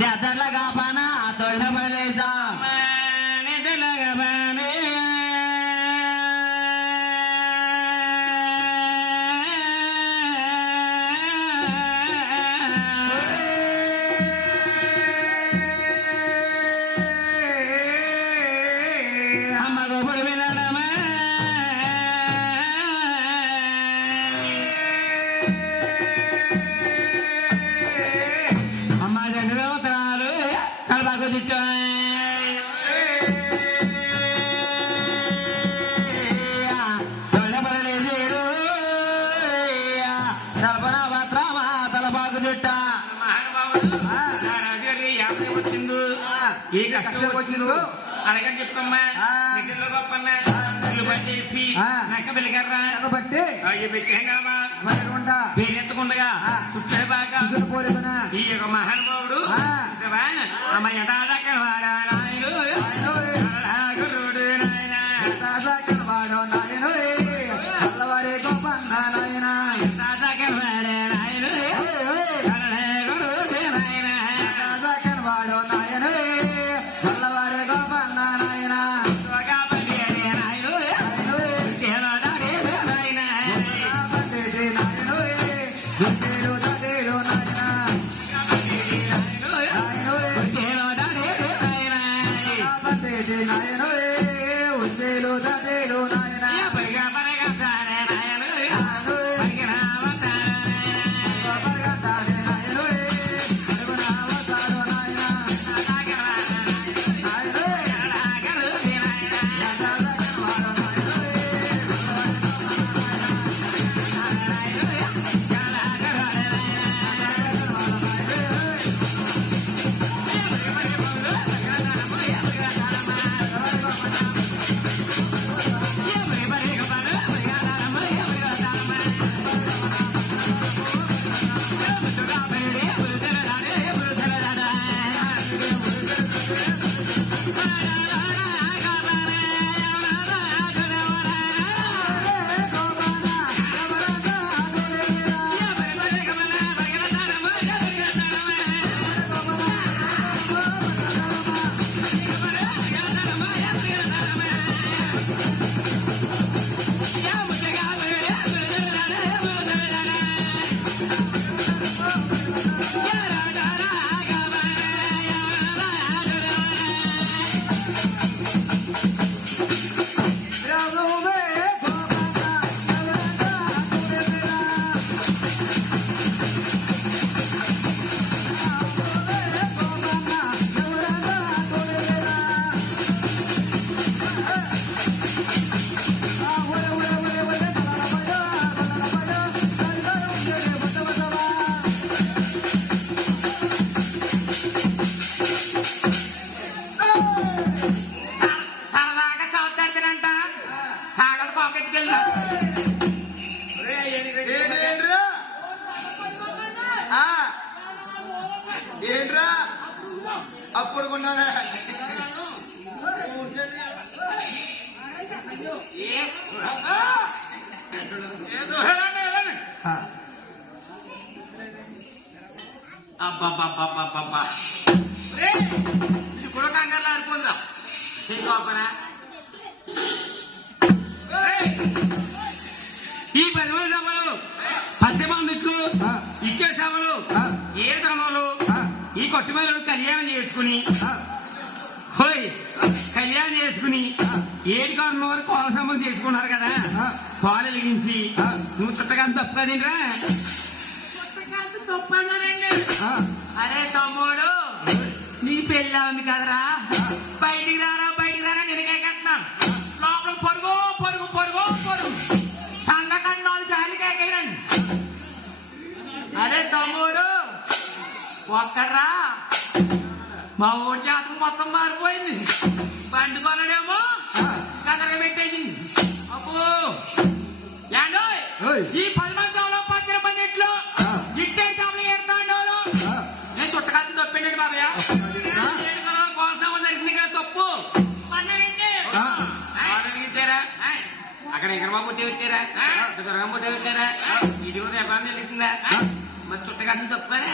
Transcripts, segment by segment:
నెదలగా పన తొడబడేదా నెదలగా పనే ఏ కష్టం వచ్చిందో అడగని చెప్పమ్మా నిధుల్లో గొప్పన్నా ఇల్లు పట్టేసి నక్క వెలిగర్రా బట్టి అయ్యి పెట్టేంగామా పేరెత్తకుండగా చుట్టూ బాగా ఈ యొక్క మహానుభావుడు అమ్మ ఎడాదక్క వాడా నాయను గురుడు నాయన వాడో నాయన అల్లవారే గొప్ప నాయన ఎడాదక్క వాడా నాయను గురుడు నాయన వాడో నాయన అల్లవారే గొప్ప నాయన ఏంట్రా అప్పుడు కొన్నానే అబ్బా ఇది కూడా కంగారు ఆడుకుందా ఈ 10 మంది సభలు 10 మంది ఇట్లు ఇచ్చే సభలు ఏ క్రమంలో ఈ కొట్టుమేళలు కళ్యాణం చేసుకుని కళ్యాణం చేసుకుని ఏడు కారణం వరకు కోల సంబంధం చేసుకున్నారు కదా పాలు వెలిగించి నువ్వు చుట్టకాంత తప్పుకదిరా చుట్టకాంత తప్పు అన్నారండి అరే తమ్ముడు నీ పెళ్ళి ఉంది కదరా బయటికి రారా నినకే కట్టినాను లోపల పొరుగు పొరుగు పొరుగు పొరుగు సందకన్నా 4 సార్లు కేకైరండి అరే తమ్ముడు ఒక్కడ్రా మా ఊరి జాతకం మొత్తం మారిపోయింది బండి కొనడేమో కదర పెట్టేసింది అబ్బో ఈ 10 మంది సభలో పచ్చని పదిట్లో ఇట్టే సభలు ఏరుతాండో నేను చుట్టకాలని తప్పిండండి బాబయ్య కోసం జరిగింది కదా తప్పు వెలిగించారా అక్కడ ఎక్కడ పుట్టి పెట్టారా దుర్గం పుట్టి పెట్టారా ఇది కూడా వ్యాపారం వెళ్తుందా మరి చుట్టకాలని తప్పుకోరా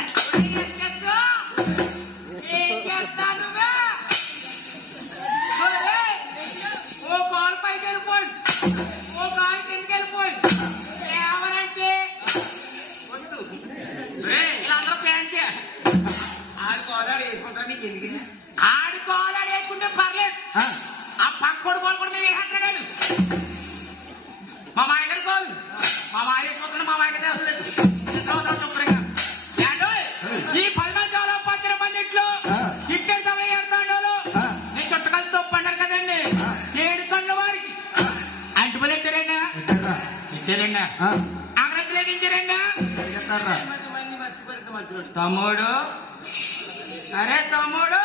వెళ్ళిపోయింది, ఓ కాలు కిందకి వెళ్ళిపోయింది. ఎవరంటే వీళ్ళందరూ ఫ్యాన్స్. ఆడు కోలాడు వేసుకుంటారు, నీకు ఎందుకు? ఆడు కోలాడు వేసుకుంటే పర్లేదు, ఆ పక్కోడు కోలు కూడా మీద వేసేస్తాడు. మా మాయగారు కోలు, మా మాయ వేసుకుంటాడు, మా మాయగా తెలుసు శుభ్రంగా. ఈ 10 మంది చాలా 10 మంది ఇంట్లో ఇట్టే సమయం ఏడుతాడు. నీ చుట్టకాలు తప్పన్నారు కదండి, 7 కళ్ళ వారికి అంటుబలు ఎట్టారండి, ఇట్టారండి, అక్కడ లేగించారండి. తమ్ముడు, అరే తమ్ముడు,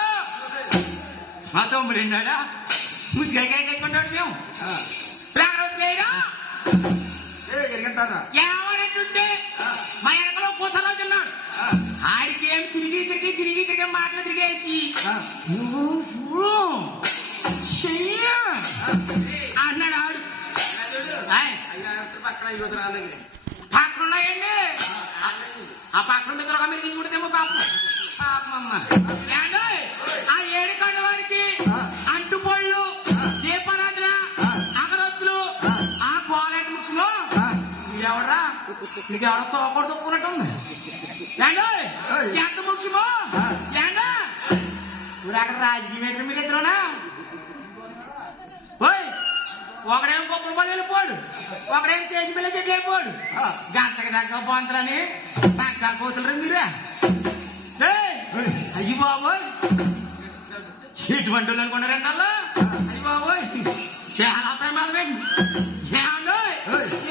మా తమ్ముడు ఎండాడా ముసిగాయకుంటాడు. మేము ఏమనంటుంటే మా వెనకలో కూసరాజు ఉన్నాడు. ఆడికి ఏం తిరిగి మాటలు తిరిగేసి అన్నాడు. ఆడు పక్కన ఉన్నాయండి, ఆ పక్కన మిత్రుగా మీరు తింటుడేమో పాపం. పాపమ్మ ఆ 7 కళ్ళ వారికి అంటుపళ్ళు, దీపారాధన, అగరొత్తులు, ఆ కోలెట్ ముఖ్యమో ఎవరా నీకు ఎవరో తోకూడదు తొక్కున్నట్టు ఉంది. ఎంత ముఖ్యమో ఇప్పుడు అక్కడ రాజకీయ మీటర్ మీరు ఇద్దరునా? ఓయ్, ఒకడేం కొబ్బరి పళ్ళు వెళ్ళిపోడు, ఒకడేం కేజీ పిల్ల చెట్లు వెళ్ళిపోడు. గంటకి దగ్గర బొంతలని దగ్గర కోతులరు మీరే. అయ్యి బాబోయ్, ఎటువంటి అనుకున్నారండి అలా? అయ్యి బాబోయ్, చాలా ప్రమాదం.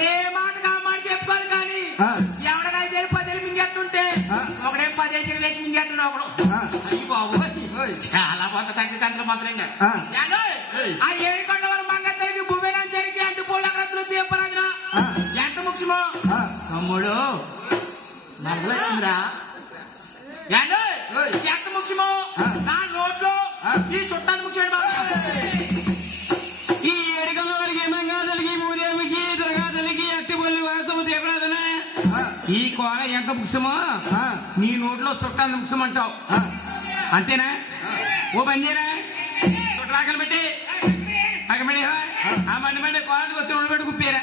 ఏ మాటగా మాట చెప్పుకోవాలి కానీ ఎవడగా 5 మింగేస్తుంటే ఒకడే 10 వేసి మింగేస్తున్నాడు ఒకడు. అయ్యి బాబోయ్, చాలా కొంత తగ్గి కంటలు మొదలండి. ఆ 7 కళ్ళ వారు మంగత్తరికి, భువనాంచరికి, అంటుపోళ్ళ అగ్రతులు, దీపరాజన ఎంత ముఖ్యమో తమ్ముడు నవ్వులొచ్చిందిరా. ఎంత ముఖ్యమో నా నోట్లో ఈ చుట్టాలు ముఖ్యమండి బాబు. ఈ 7 కళ్ళ వారికి మంగాదలికి, మూదేమికి, దుర్గాదలికి, అట్టిపల్లి, వాసము, దీపరాజన ఈ కోర ఎంత ముఖ్యమో నీ నోట్లో చుట్టాలు ముఖ్యమంటావు. అంతేనా? ఓ బందీరా చుట్టాకలు పెట్టి అక్కడ ఆ మండే కోరటికి వచ్చి ఉండబెట్టి కుప్పేరా.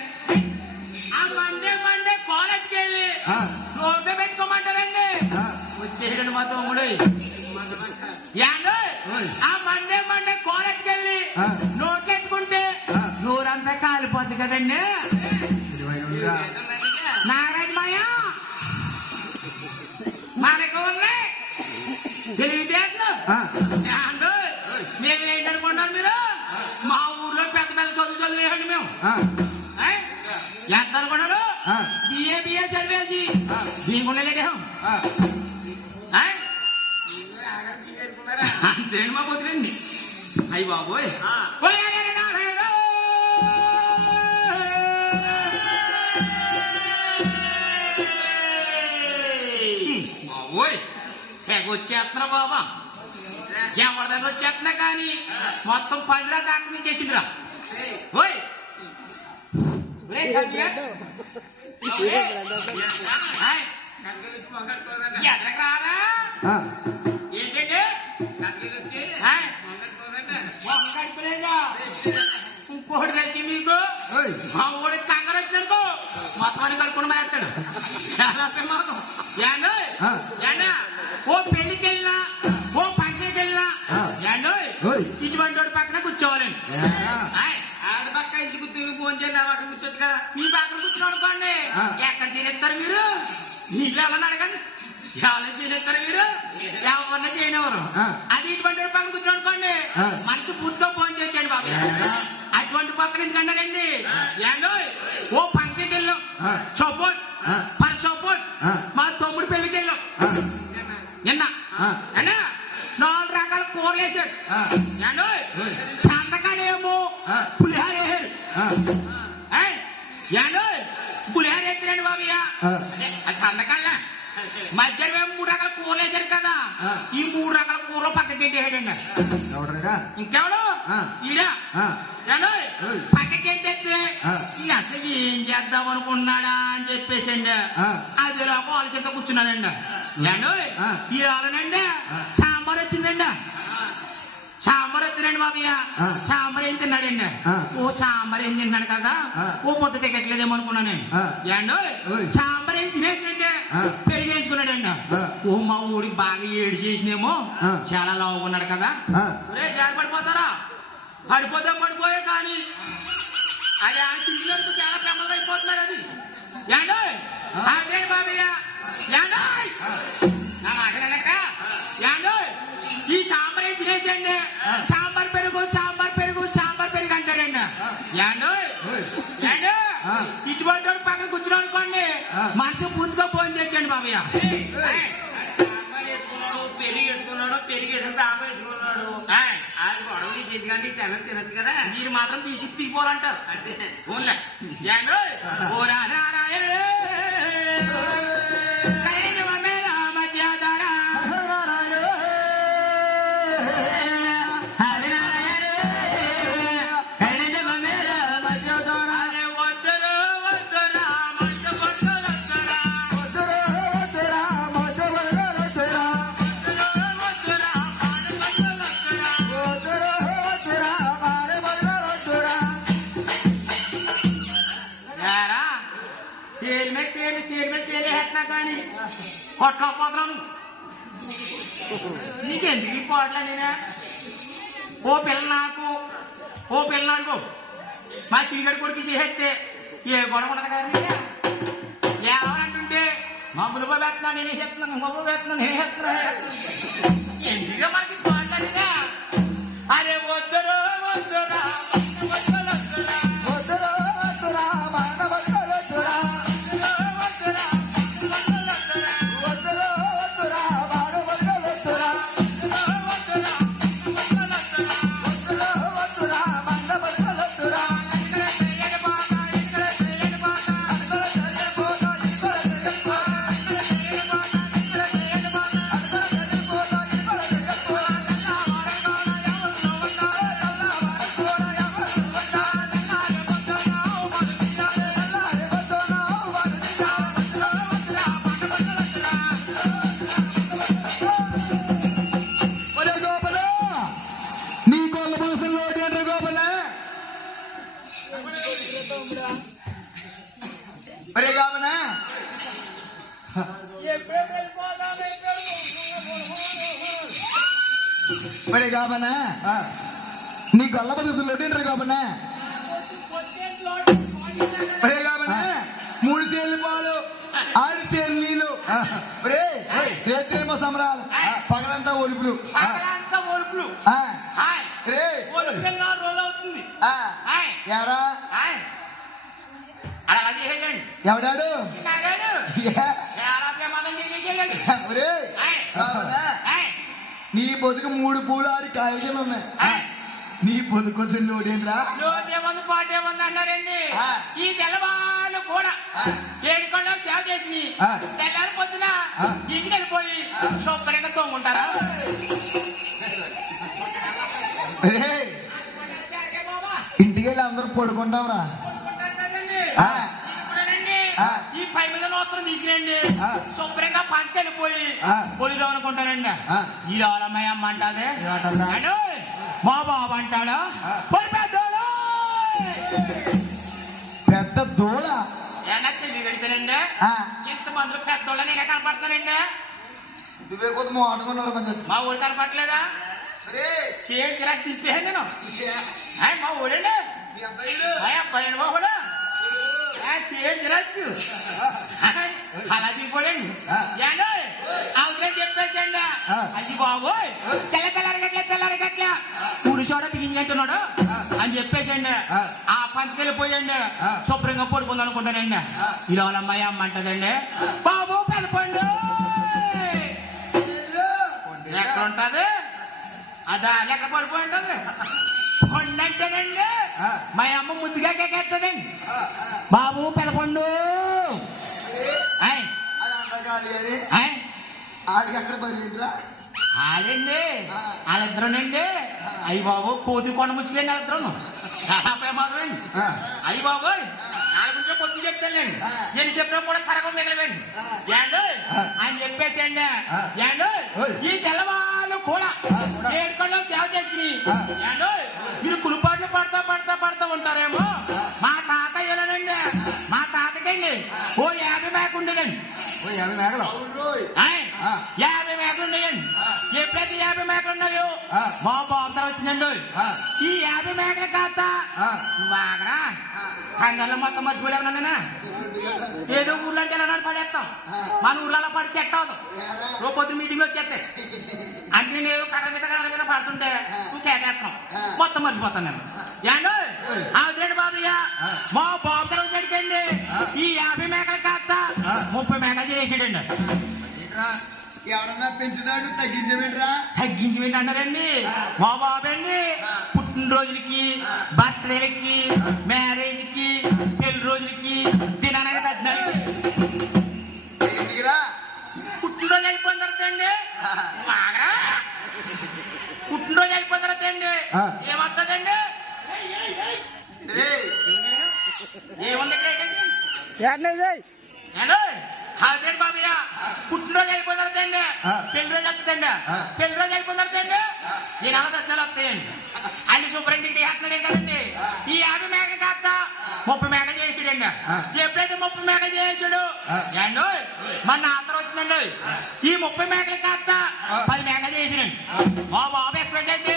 ఆ మండే కోరటికి వెళ్ళి నోట్లో పెట్టుకోమంటారండి. వచ్చేయడండి మా తమ్ముడు. ఆ మండే కోరటికెళ్ళి నోట్లు ఎట్టుకుంటే నోరంతా కాలిపోద్ది కదండి. నాగరాజు మాయ మనకు ఉన్నాయి తెలివితేటలు. మేము ఏంటనుకుంటారు మీరు? మా ఊర్లో పెద్ద చదివేయండి మేము. ఎంత అనుకున్నారు? బిఏ చదివేసి దీనికుండా లేదేహం అంతేండి మా పోతులండి. అయ్యి బాబోయ్, బాబోయ్ తెగొచ్చేస్తున్నా బాబా. ఎవరి దగ్గర వచ్చేస్తున్నా కానీ మొత్తం 10 దాకా నుంచి చేసిందిరా. ఓయ్ ఎదరకు రారా ఏంటంటే ఇంకోటి తెలిసి మీకు మా ఊడి కంగారు వచ్చిందనుకో మొత్తాన్ని కడుక్కుని మారేస్తాడు. చాలా ప్రమాదం. ఓ పెళ్లికి వెళ్ళినా, ఓ ఫంక్షన్కి వెళ్ళినా ఇటువంటి వాడి పక్కన కూర్చోవాలండి. ఆడ పక్క ఇంటి కూర్చొని ఫోన్ చేయాలి, అక్కడ కూర్చోచ్చు కదా. మీ పక్కన కూర్చుని అనుకోండి, ఎక్కడ చేస్తారు మీరు? నీళ్ళు ఎవరన్నా అడగండి, ఎవరైనా చేయనిస్తారు మీరు? ఎవరన్నా చేయనివ్వరు. అది ఇటువంటి పక్కన కూర్చొని అనుకోండి, మనిషి పూర్తిగా ఫోన్ చేయొచ్చండి బాబు. అటువంటి పక్కన ఎందుకంటారండి? ఓ ఫంక్షన్కి వెళ్ళాం, సపోజ్ ఫర్ సపోజ్ మా తమ్ముడు పెళ్లికి వెళ్ళాం నిన్న. 4 రకాల కూరలు వేసాడు. సంతకాడేమో పులిహార వేసాడు. పులిహార ఎత్తిరండి బాబయ్య. అది సంతకాళ్ళ మధ్యాహ్నం ఏమో 3 రకాల కూరలు వేసారు కదా. ఈ 3 రకాల కూరలు పక్కకి ఎట్టేసాడండి. ఇంకెవడు ఈడ పక్కకి ఎట్టేస్తే అసలు ఏం చేద్దాం అనుకున్నాడా అని చెప్పేసండి అది లోపల ఆలోచనతో కూర్చున్నానండి. ఈ రాలనండి సాంబార్ వచ్చిందండి. సాంబార్ వచ్చిన అవునండి బాబయ్య సాంబార్ ఏం తిన్నాడండి ఓ సాంబార్ ఏం తిన్నాడు కదా ఓ పొద్దు తిగట్లేదేమో అనుకున్నానండి ఏండో సాంబార్ ఏం తినేసిండే పెరిగేయించుకున్నాడండి ఓ మా ఊడికి బాగా ఏడు చేసినేమో చాలా లావుగా ఉన్నాడు కదా జారి పడిపోతారా పడిపోయే కానీ అది ఆ చింతలకు చాలా పెమ్మలు అయిపోతున్నాడు అది ఏండో అదే బాబయ్య ఏండో నా మాట్లాడక ఏండో ఈ సాంబార్ ఏం తినేసండి సాంబార్ పెరుగు అంటాడండి ఏండో ఏండో ఇటువంటి వాడు పక్కన కూర్చుని అనుకోండి మనసు పూర్తిగా ఫోన్ చేయండి బాబయ్య పెరిగి వేసుకుని సాంబార్ వేసుకున్నాడు అది గొడవ చేతికంటే తెల్లని తినచ్చు కదా మీరు మాత్రం తీసి దిగిపోవాలంటారు అంటే ఓన్లే ఏండో ఓ రాజారాయణే కానీ కొట్టకపోతున్నాను నీకెందుకు ఈ పోట్లా నేనే ఓ పిల్ల నాడుకో మా సీగడి కొడుకు చేస్తే ఏ గొడవ ఉండదు కానీ ఏమనంటుంటే మమ్మల్ని వేస్తున్నాను నేనే చేస్తున్నాను ఎందుకే మనకి పోట్లా నేనే అరే వద్దురా మరి కాబనా నీ గొల్ల బతుకులు తింటారు కాబనా మరి కాబనా 3 సేర్లు పాలు 6 సేర్లు నీళ్ళు రేత్రేమో సమరాలు పగలంతా ఒలుపులు రే రోజు అవుతుంది ఎవరా అలా చేయండి ఎవడాడు నీ బతుకు 3 పూలు 6 కాయలు ఉన్నాయి నీ బతుకు లోడేంద్రా లోదేముంది పాటేముంది అన్నారండి ఈ తెల్లవాళ్ళు కూడా 7 గంటలకు సేవ చేసి తెల్లారి పొద్దున ఇంటికి వెళ్ళిపోయి శుభ్రంగా తోముంటారా ఇంటికి వెళ్ళి అందరూ పడుకుంటాంరా ఈ పై మీద నూతనం తీసుకురండి శుభ్రంగా పంచుకెళ్ళిపోయి పొలిదాం అనుకుంటానండి ఈ రాలమ్మాయి అమ్మ అంటాదే మా బాబు అంటాడా పెద్ద దూడ వెనక్కి దిగడితేనండి ఇంతమంది పెద్దోళ్ళ నేనే కనపడతానండి నువ్వే కొద్ది మాట్లాడుకున్నారు మా ఊరు కనపడలేదా చేయం కిరాకి తిప్పేయండి నేను మా ఊడండి అబ్బాయి బాబుడా చేయం తిరచ్చు అలా తిప్పోడండి ఏండో అవుతుందని చెప్పేసండి అది బాబోయ్ తెల్లరగట్ల ఊడి చోట బిగించినట్టున్నాడు అని చెప్పేసండి ఆ పంచుకెళ్ళిపోయండి శుభ్రంగా పడుకుంది అనుకుంటానండి ఇలా వాళ్ళ అమ్మాయి అమ్మ అంటదండి బాబు పెదపండు ఎక్కడ ఉంటది అదా ఎక్కడ పడిపోయి ఉంటది కొండ అంటేనండి మా అమ్మ ముద్దుగా కేకేస్తుందండి బాబు పెదపండు ఆడికి ఎక్కడ పరిగెట్రా ఆడండి వాళ్ళిద్దరునండి అయ్యి బాబు కోతి కొండ ముచ్చులేండి వాళ్ళిద్దరు చాలా ప్రమాదం అయ్యి బాబోయ్ నాలుగుంటే పొద్దు చెప్తానండి నేను చెప్పినా కూడా తరగం మిగలవండి ఏండు అని చెప్పేసండి ఏండు ఈ తెల్లవాళ్ళు కూడా 7 గంటల సేవ చేసుకుని ఆ. ఏండోయ్, మీరు కులిపాట్లు పడతా ఉంటారేమో. మా తాత ఎలానండి, మా తాతకండి ఓ 50 మేక ఉండేదండి. ఓ 50 మేకలు. ఆయ్, ఆ. 50 మేకలు ఉండేయండి. ఎప్పుడైతే 50 మేకలు ఉన్నాయో ఆ. మా బాబు వచ్చిందండి. ఆ. ఈ 50 మేకల కాస్త ఆ. బాగా కంగారులో మొత్తం మర్చిపోలేమన్నా. ఏదో ఊర్లో అంటే ఎలా పడేస్తాం, మన ఊర్లో అలా పడి సెట్ అవుతాం. రోజు పొద్దున మీటింగ్ వచ్చేస్తాయి. అంటే నేను ఏదో కర్ర మీద పడుతుంటే నువ్వు కేకేస్తాం, మొత్తం మర్చిపోతాను నేను. ఏండో అదేంటి బాబయ్య, మా బాబు తర్వాత అడిగండి ఈ 50 మేకలు కాస్త 30 మేకలు చేసాడండి. ఎవరన్నా పెంచుతాడు తగ్గించమేంట్రా? తగ్గించి అన్నారండి. మా బాబండి పుట్టినరోజులకి, బర్త్డేలకి, మ్యారేజ్ కి, పెళ్లి రోజులకి తినడానికి తగ్గినారు. ఎందుకురా? పుట్టినరోజు అయిపోయిన తర్వాత అండి బాగా పుట్టినరోజు అయిపోయిన తర్వాత అండి ఏమవుతుందండి? ఏముంది అదేంటి బాబయ్య, పుట్టినరోజు అయిపోయిన తర్వాత అండి పెళ్లి రోజు వస్తుందండి. పెళ్లి రోజు అయిపోయిన తర్వాత అండి ఈ 40 వస్తాయండి. అన్ని శుభ్రంగా చేస్తున్నాడు కదండి. ఈ 50 మేకలు కాస్త 30 మేకలు చేసాడండి. ఎప్పుడైతే 30 మేకలు చేసాడు ఏండో మన ఆంధ్ర వచ్చిందండి. ఈ 30 మేకలు కాస్త 10 మేకలు చేసాడండి. మా బాబు ఎక్స్ప్రెస్ అయితే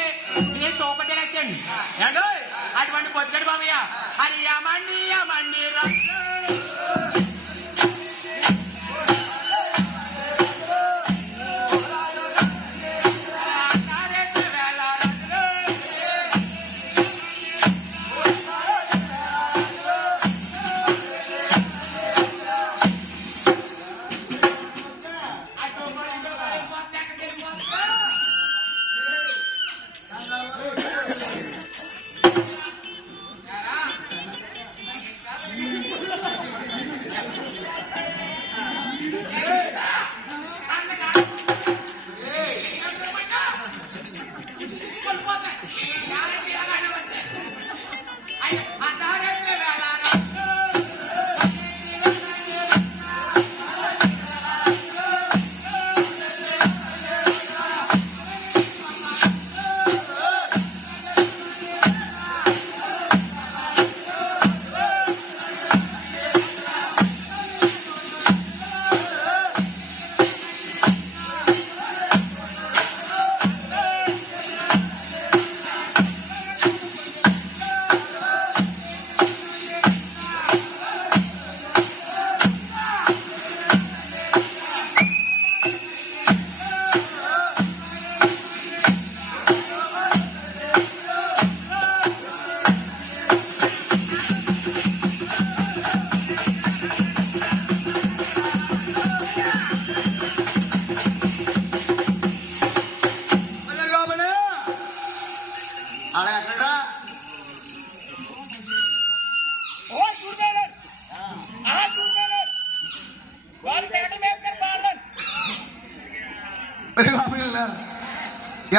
నేను సూపర్ డీలక్స్ అండి. ఏండో అటువంటి బతికాడు బాబయ్య. అది ఏమండి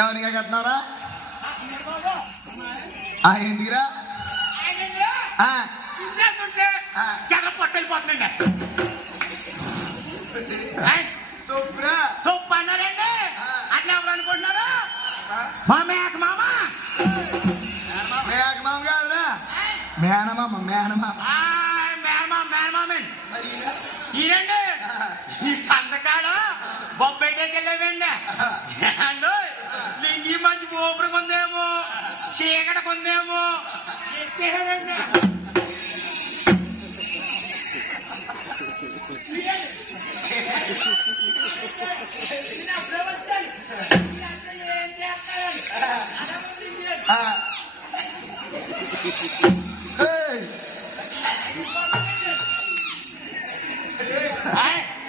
ఎవరిగా కట్టినారా? ఎందుకురా? పొట్టెళ్ళిపోతుందండి. సొప్పు అన్నారండి. అట్లా ఎవరు అనుకుంటున్నారు? మా మేక మామ. మేకమామ కాదురా, మేనమామ. మేనమామండి ఈరండి. ఈ సంతకాడ బొబ్బైటకి వెళ్ళామండి. లింగి మంచి ఊపిరి కొందేమో, చీకట కొందేమో చెప్పారండి.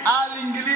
ఆ లింగిలి